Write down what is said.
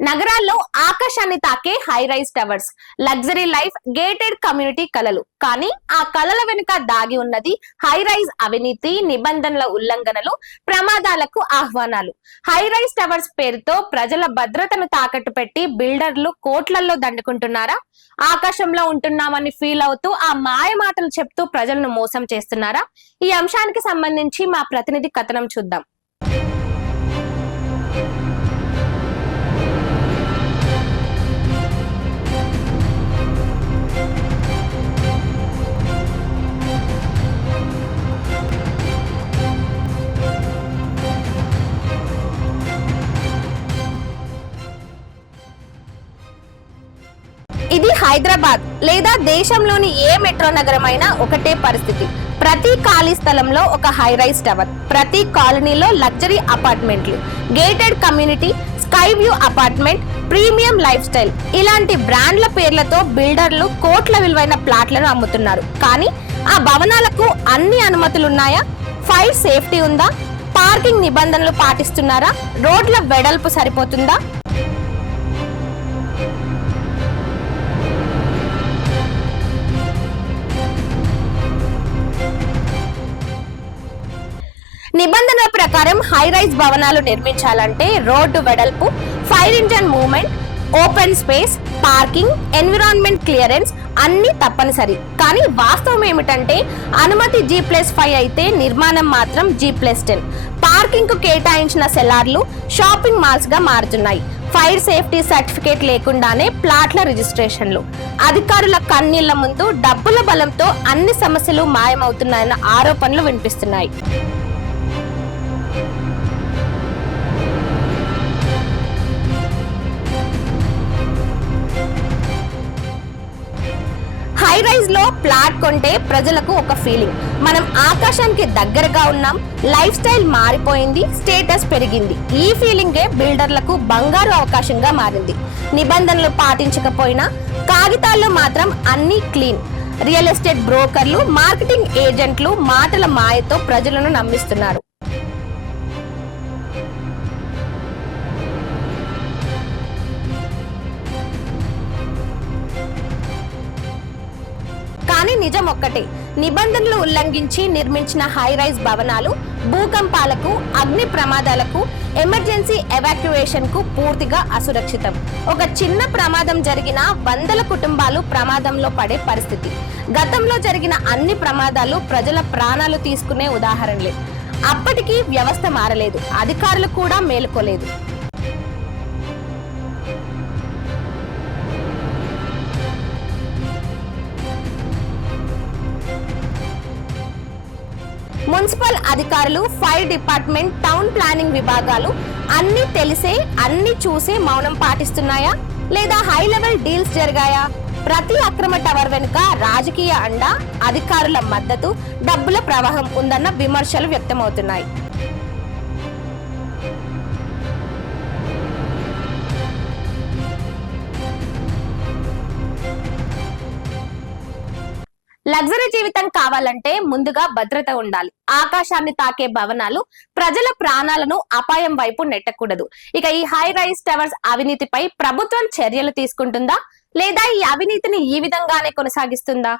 నగరాల్లో ఆకాశాన్ని తాకే high rise towers, luxury life, gated community కలలు. కానీ ఆ కలల వెనుక దాగి ఉన్నది హై రైజ్ అవినీతి, నిబంధనల ఉల్లంఘనలు, ప్రమాదాలకు ఆహ్వానాలు. హై రైజ్ టవర్స్ పేరుతో ప్రజల భద్రతను తాకట్టు పెట్టి బిల్డర్లు కోట్లల్లో దండుకుంటున్నారా? ఆకాశంలో ఉంటున్నామని ఫీల్ అవుతూ ఆ మాయ మాటలు చెప్తూ ప్రజలను మోసం చేస్తున్నారా? ఈ అంశానికి సంబంధించి మా ప్రతినిధి కథనం చూద్దాం. ఇది హైదరాబాద్ లేదా దేశంలోని ఏ మెట్రో నగరమైనా ఒకటే పరిస్థితి. ప్రతి ఖాళీ స్థలంలో ఒక హై రైజ్ టవర్, ప్రతి కాలనీలో లగ్జరీ అపార్ట్మెంట్లు, gated community, sky view apartment, premium life style ఇలాంటి బ్రాండ్ల పేర్లతో బిల్డర్లు కోట్ల విలువైన ప్లాట్లను అమ్ముతున్నారు. కానీ ఆ భవనాలకు అన్ని అనుమతులున్నాయా? ఫైర్ సేఫ్టీ ఉందా? పార్కింగ్ నిబంధనలు పాటిస్తున్నారా? రోడ్ల వెడల్పు సరిపోతుందా? నిబంధనల ప్రకారం హై రైజ్ భవనాలు నిర్మించాలంటే రోడ్డు వెడల్పు, fire engine movement, open space, parking, environment clearance అన్ని తప్పనిసరి. కానీ వాస్తవం ఏమిటంటే అనుమతి G+5 అయితే నిర్మాణం మాత్రం G+10. పార్కింగ్ కు కేటాయించిన సెలార్లు షాపింగ్ మాల్స్ గా మారుతున్నాయి. ఫైర్ సేఫ్టీ సర్టిఫికేట్ లేకుండానే ప్లాట్ల రిజిస్ట్రేషన్లు. అధికారుల కన్నీళ్ల ముందు డబ్బుల బలంతో అన్ని సమస్యలు మాయమవుతున్నాయన్న ఆరోపణలు వినిపిస్తున్నాయి. హై రైజ్ లో ప్లాట్ కొంటే ప్రజలకు ఒక ఫీలింగ్, మనం ఆకాశానికి దగ్గరగా ఉన్నాం, లైఫ్ స్టైల్ మారిపోయింది, స్టేటస్ పెరిగింది. ఈ ఫీలింగే బిల్డర్లకు బంగారు అవకాశంగా మారింది. నిబంధనలు పాటించకపోయినా కాగితాల్లో మాత్రం అన్ని క్లీన్. రియల్ ఎస్టేట్ బ్రోకర్లు, మార్కెటింగ్ ఏజెంట్లు మాటల మాయతో ప్రజలను నమ్మిస్తున్నారు. కానీ నిజం ఒక్కటే, నిబంధనలు ఉల్లంఘించి నిర్మించిన హై రైజ్ భవనాలు భూకంపాలకు, అగ్ని ప్రమాదాలకు, ఎమర్జెన్సీ ఎవాక్యుయేషన్ కు పూర్తిగా అసురక్షితం. ఒక చిన్న ప్రమాదం జరిగినా వందల కుటుంబాలు ప్రమాదంలో పడే పరిస్థితి. గతంలో జరిగిన అన్ని ప్రమాదాలు ప్రజల ప్రాణాలు తీసుకునే ఉదాహరణలే. అప్పటికీ వ్యవస్థ మారలేదు, అధికారులు కూడా మేలుకోలేదు. మున్సిపల్ అధికారులు, ఫైర్ డిపార్ట్మెంట్, టౌన్ ప్లానింగ్ విభాగాలు అన్ని తెలిసే, అన్ని చూసే మౌనం పాటిస్తున్నాయా? లేదా హై లెవెల్ డీల్స్ జరిగాయా? ప్రతి అక్రమ టవర్ వెనుక రాజకీయ అండ, అధికారుల మద్దతు, డబ్బుల ప్రవాహం ఉందన్న విమర్శలు వ్యక్తమవుతున్నాయి. లగ్జరీ జీవితం కావాలంటే ముందుగా భద్రత ఉండాలి. ఆకాశాన్ని తాకే భవనాలు ప్రజల ప్రాణాలను అపాయం వైపు నెట్టకూడదు. ఇక ఈ హై రైజ్ టవర్స్ అవినీతిపై ప్రభుత్వం చర్యలు తీసుకుంటుందా లేదా ఈ అవినీతిని ఈ విధంగానే కొనసాగిస్తుందా?